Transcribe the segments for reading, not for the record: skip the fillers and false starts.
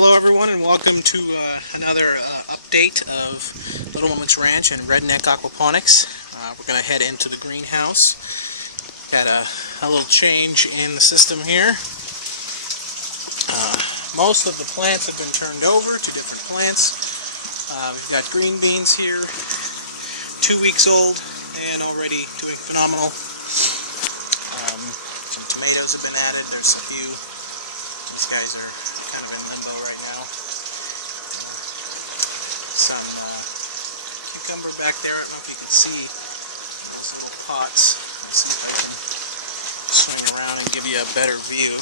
Hello everyone, and welcome to another update of Little Moments Ranch and Redneck Aquaponics. We're going to head into the greenhouse. Got a little change in the system here. Most of the plants have been turned over to different plants. We've got green beans here, 2 weeks old and already doing phenomenal. Some tomatoes have been added. There's a few. These guys are kind of in limbo right now. Some cucumber back there. I don't know if you can see those little pots. Let's see if I can swing around and give you a better view.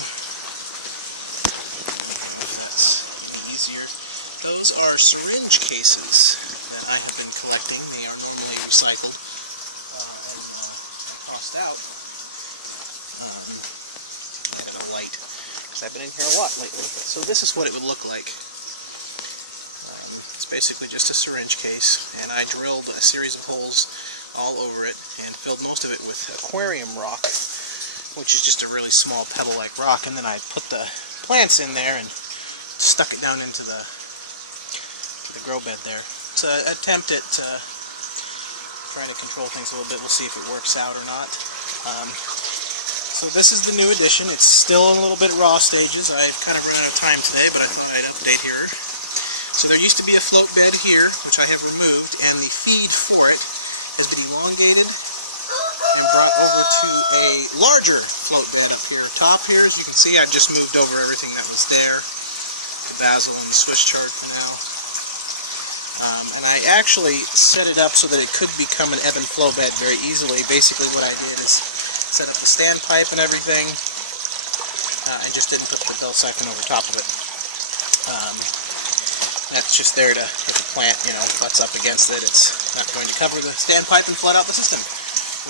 That's easier. Those are syringe cases that I have been collecting. They are normally recycled and tossed out. Kind of a light. I've been in here a lot lately. So this is what it would look like. It's basically just a syringe case, and I drilled a series of holes all over it and filled most of it with aquarium rock, which is just a really small pebble-like rock, and then I put the plants in there and stuck it down into the grow bed there. It's an attempt at trying to control things a little bit. We'll see if it works out or not. So this is the new edition. It's still in a little bit raw stages. I've kind of run out of time today, but I thought I'd update here. So there used to be a float bed here, which I have removed, and the feed for it has been elongated and brought over to a larger float bed up here top here. As you can see, I've just moved over everything that was there. The basil and the Swiss chard for now. And I actually set it up so that it could become an ebb and flow bed very easily. Basically what I did is set up the standpipe and everything, and just didn't put the bell siphon over top of it. That's just there to, if the plant, butts up against it, it's not going to cover the standpipe and flood out the system,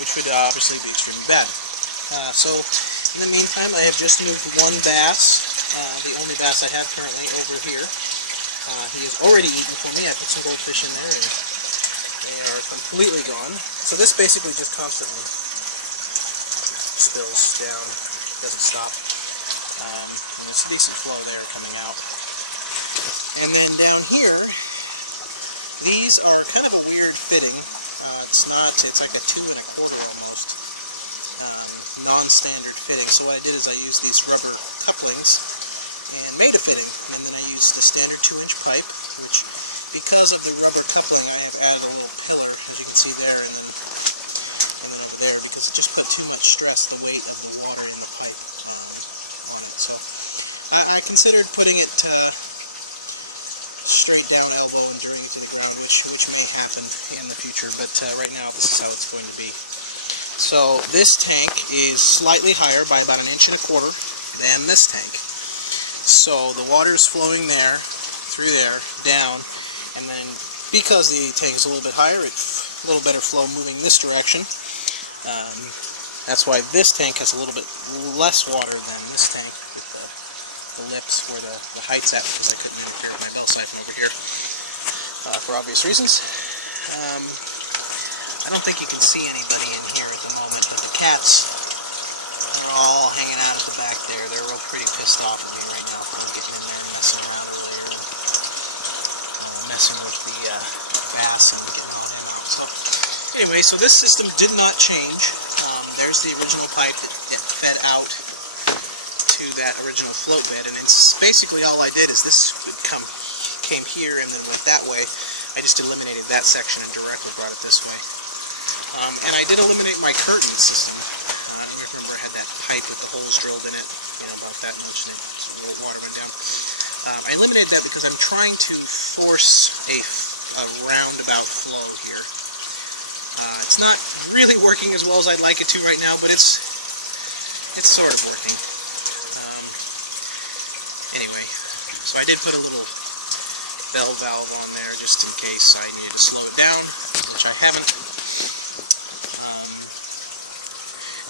which would obviously be extremely bad. So, in the meantime, I have just moved one bass, the only bass I have currently, over here. He has already eaten for me. I put some goldfish in there, and they are completely gone. So this basically just constantly spills down, doesn't stop, and there's a decent flow there coming out. And then down here, these are kind of a weird fitting. It's like a 2 1/4 almost, non-standard fitting. So what I did is I used these rubber couplings and made a fitting, and then I used a standard 2-inch pipe, which, because of the rubber coupling, I have added a little pillar, as you can see there, and then there, because it just put too much stress, the weight of the water in the pipe on it. So I considered putting it straight down elbow and drilling into the ground, which may happen in the future, but right now this is how it's going to be. So this tank is slightly higher by about 1 1/4 inches than this tank. So the water is flowing there, through there, down, and then because the tank is a little bit higher, it's a little better flow moving this direction. That's why this tank has a little bit less water than this tank with the lips where the height's at, because I couldn't interfere with my bell siphon over here for obvious reasons. I don't think you can see anybody in here at the moment, but the cats are all hanging out at the back there. They're real pretty pissed off at me right now for getting in there and messing around earlier. Messing with the bass and getting on in. So anyway, so this system did not change. There's the original pipe that fed out to that original float bed, and it's basically all I did is this came here and then went that way. I just eliminated that section and directly brought it this way. And I did eliminate my curtains. I don't remember I had that pipe with the holes drilled in it, about that much, so a little water went down. I eliminated that because I'm trying to force a roundabout flow here. It's not really working as well as I'd like it to right now, but it's sort of working. Anyway, so I did put a little bell valve on there just in case I needed to slow it down, which I haven't.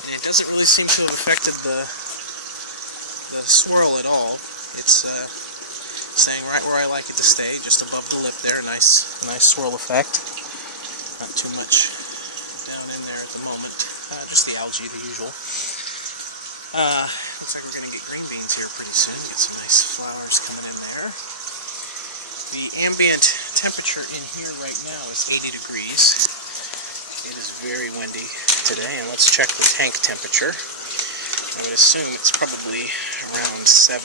And it doesn't really seem to have affected the swirl at all. It's staying right where I like it to stay, just above the lip there. Nice swirl effect. Not too much down in there at the moment. Just the algae, the usual. Looks like we're going to get green beans here pretty soon. Get some nice flowers coming in there. The ambient temperature in here right now is 80 degrees. It is very windy today, and let's check the tank temperature. I would assume it's probably around 70.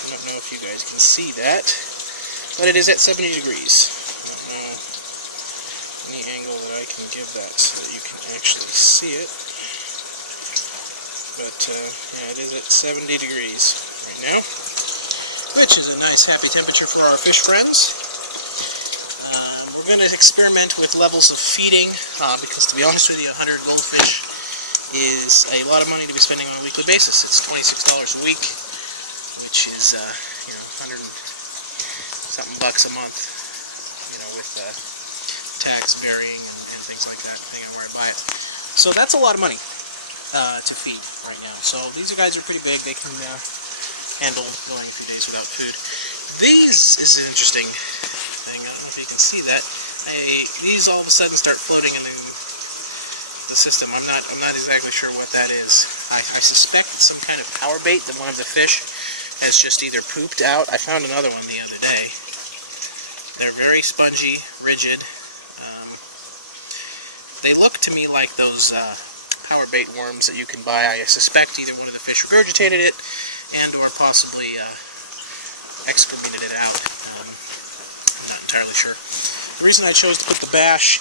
I don't know if you guys can see that, but it is at 70 degrees. I don't know any angle that I can give that so that you can actually see it. But yeah, it is at 70 degrees right now, which is a nice happy temperature for our fish friends. We're going to experiment with levels of feeding because, to be honest with you, 100 goldfish is a lot of money to be spending on a weekly basis. It's $26 a week, which is 100 something bucks a month, with tax varying and things like that, depending on where I buy it. So that's a lot of money to feed right now. So these guys are pretty big. They can handle going a few days without food. These is an interesting thing. I don't know if you can see that. These all of a sudden start floating in the system. I'm not exactly sure what that is. I suspect it's some kind of power bait that one of the fish has just either pooped out. I found another one the other day. They're very spongy, rigid. They look to me like those power bait worms that you can buy. I suspect either one of the fish regurgitated it and or possibly excremented it out. I'm not entirely sure. The reason I chose to put the bass,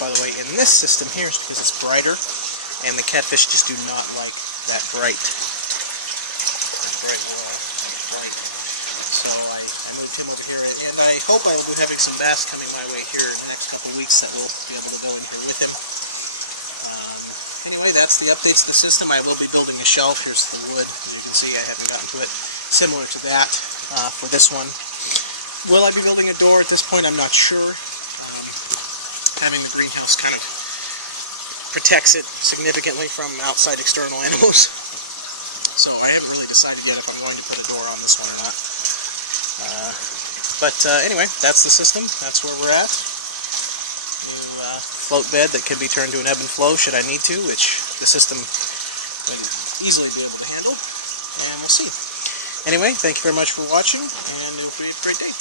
by the way, in this system here is because it's brighter, and the catfish just do not like that bright light. So I moved him over here, and I hope I will be having some bass coming my way here in the next couple of weeks that we'll be able to go in here with him. Anyway, that's the updates to the system. I will be building a shelf. Here's the wood. As you can see, I haven't gotten to it. Similar to that for this one. Will I be building a door at this point? I'm not sure. Having the greenhouse kind of protects it significantly from outside external animals. So I haven't really decided yet if I'm going to put a door on this one or not. But anyway, that's the system. That's where we're at. New float bed that can be turned to an ebb and flow should I need to, which the system would easily be able to handle. And we'll see. Anyway, thank you very much for watching, and it will be a great day.